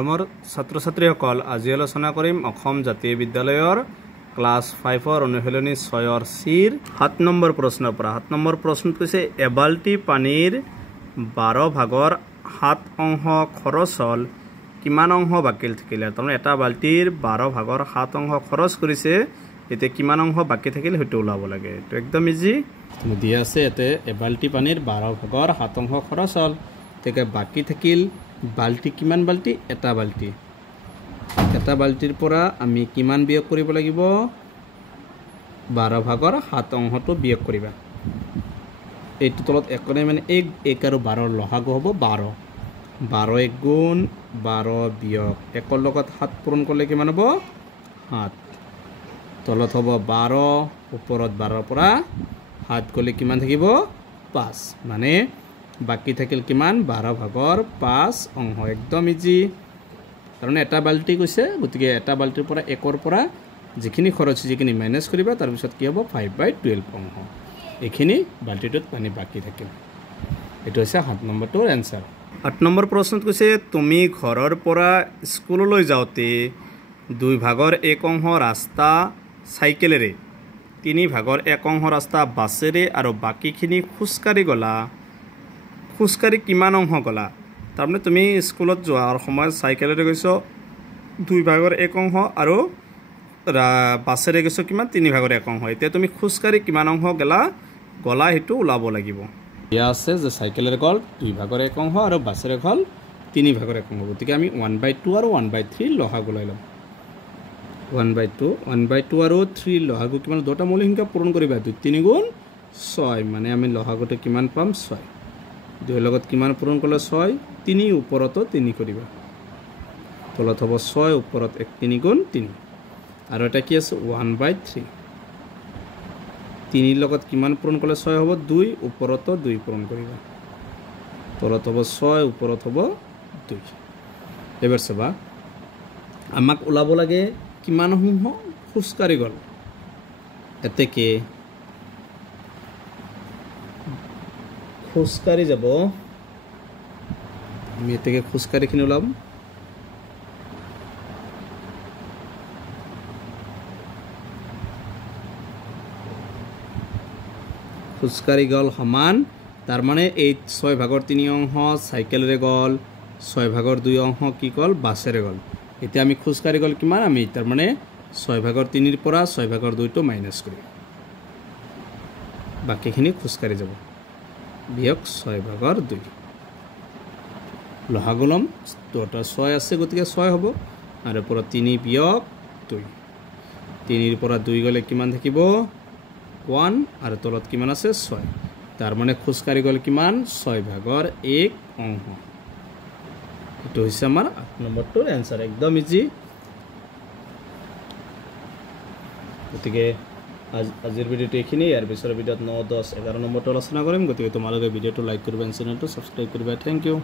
আমাৰ ছাত্ৰ ছাত্ৰীসকল আজি আলোচনা কৰিম অসম জাতীয় বিদ্যালয়ৰ ক্লাছ 5ৰ অনুশীলনী 6ৰ চিৰ 7 নম্বৰ প্ৰশ্নৰ পৰা 7 নম্বৰ প্ৰশ্নত কৈছে এবাল্টি পানীৰ 12 ভাগৰ 7 অংশ খৰচ হল কিমান অংশ বাকি থাকিলে তাৰমানে এটা বাল্টিৰ 12 ভাগৰ 7 অংশ খৰচ কৰিছে এতে কিমান অংশ বাকি থাকিলে হেতু ওলাব লাগে তো একদম ইজি তুমি দিয়া আছে এতে এবাল্টি পানীৰ 12 ভাগৰ 7 অংশ খৰচ হল তেকে বাকি থাকিল বাল্টি কিমান বাল্টি এটা বাল্টিৰ পৰা আমি কিমান বিয়োগ কৰিব লাগিব 12 ভাগৰ 7 অংশটো বিয়োগ কৰিবা এইটো তলত একনে মানে 1 আৰু 12 লহাগু হ'ব 12 1 গুণ 12 বিয়োগ 1 লগত 7 পূৰণ কৰিলে কিমান হ'ব 7 তলত হ'ব 12 ওপৰত 12 পৰা 7 গলে কিমান থাকিব 5 মানে বাকি থাকিল কিমান 12 ভাগৰ 5 অংশ একদম ইজি কাৰণ এটা বাল্টি কৈছে গতিকে এটা বাল্টিৰ পৰা 1ৰ পৰা যিখিনি খৰচ যিখিনি মাইনাস কৰিবা তাৰ পিছত কি হ'ব 5/12 অংশ এখিনি বাল্টিটোত পানী বাকি থাকিল এটো হৈছে 7 নম্বৰটোৰ आंसर 8 নম্বৰ প্ৰশ্নত কৈছে তুমি ঘৰৰ পৰা স্কুললৈ যাওতে 2 ভাগৰ 1 অংশ ৰাস্তা সাইকেলেৰে 3 ভাগৰ 1 অংশ ৰাস্তা বাছেৰে আৰু বাকিখিনি খুজকাৰি গলা খুজকাৰি কিমান অংশ গলা তাৰমানে তুমি স্কুলত যোৱাৰ সময় সাইকেলেৰে গৈছো 2 ভাগৰ 1 অংশ আৰু বাছেৰে গৈছো কিমান 3 ভাগৰ 1 অংশ এতিয়া তুমি খুজকাৰি কিমান অংশ গলা হেতু ওলাব লাগিব ইয়া আছে যে সাইকেলেৰে গল 2 ভাগৰ 1 অংশ আৰু বাছেৰে গল 3 ভাগৰ 1 অংশ গতিকে আমি 1/2 আৰু 1/3 লহাগু লৈ লম 1/2 আৰু 3 লহাগু কিমান দুটা মৌলিক সংখ্যা পূৰণ কৰিবা 2 3 গুণ 6 মানে আমি লহাগুতে কিমান পাম 6 2 লগত কিমান পূৰণ কৰিলে 6 3 ওপৰতো 3 কৰিবা তলত হ'ব 6 ওপৰত 1 3 গুণ 3 আৰু এটা কি আছে 1/3 3 লগত কিমান পূৰণ কৰিলে 6 হ'ব 2 ওপৰতো 2 পূৰণ কৰিবা তলত হ'ব 6 ওপৰত হ'ব 2 এবাৰ চাবা আমাক ওলাব লাগে কিমান অংশ খুজকাৰি গল এতেকে খুজকাৰি যাব আমি এতেকে খুজকাৰি খিনি ওলাম খুজকাৰি গল সমান তাৰ মানে এই 6 ভাগৰ 3 অংশ সাইকেলেৰে গল 6 ভাগৰ 2 অংশ কি গল বাছেৰে গল এতিয়া আমি খুজকাৰি গল কিমান আমি তাৰ মানে 6 ভাগৰ 3 ৰ পৰা 6 ভাগৰ 2 টো মাইনাস কৰিম বাকিখিনি খুজকাৰি যাব বিয়োগ 6 ভাগৰ 2 লহাগুলম দুটা 6 আছে গতিকে 6 হ'ব আৰু পৰা 3 বিয়োগ 2 3 ৰ পৰা 2 গলে কিমান থাকিব 1 আৰু তলত কিমান আছে 6 তাৰ মানে খুজকাৰি গল কিমান 6 ভাগৰ 1 অংশ এটো হৈছে আমাৰ 8 নম্বৰটোৰ आंसर একদম ইজি গতিকে আজিৰ ভিডিওটো এখিনি ইয়াৰ পিছৰ ভিডিওত 9 10 11 নম্বৰটো আলোচনা কৰিম গতিকে তোমালোকে ভিডিওটো লাইক কৰিবা চেনেলটো সাবস্ক্ৰাইব কৰিবা থ্যাংক ইউ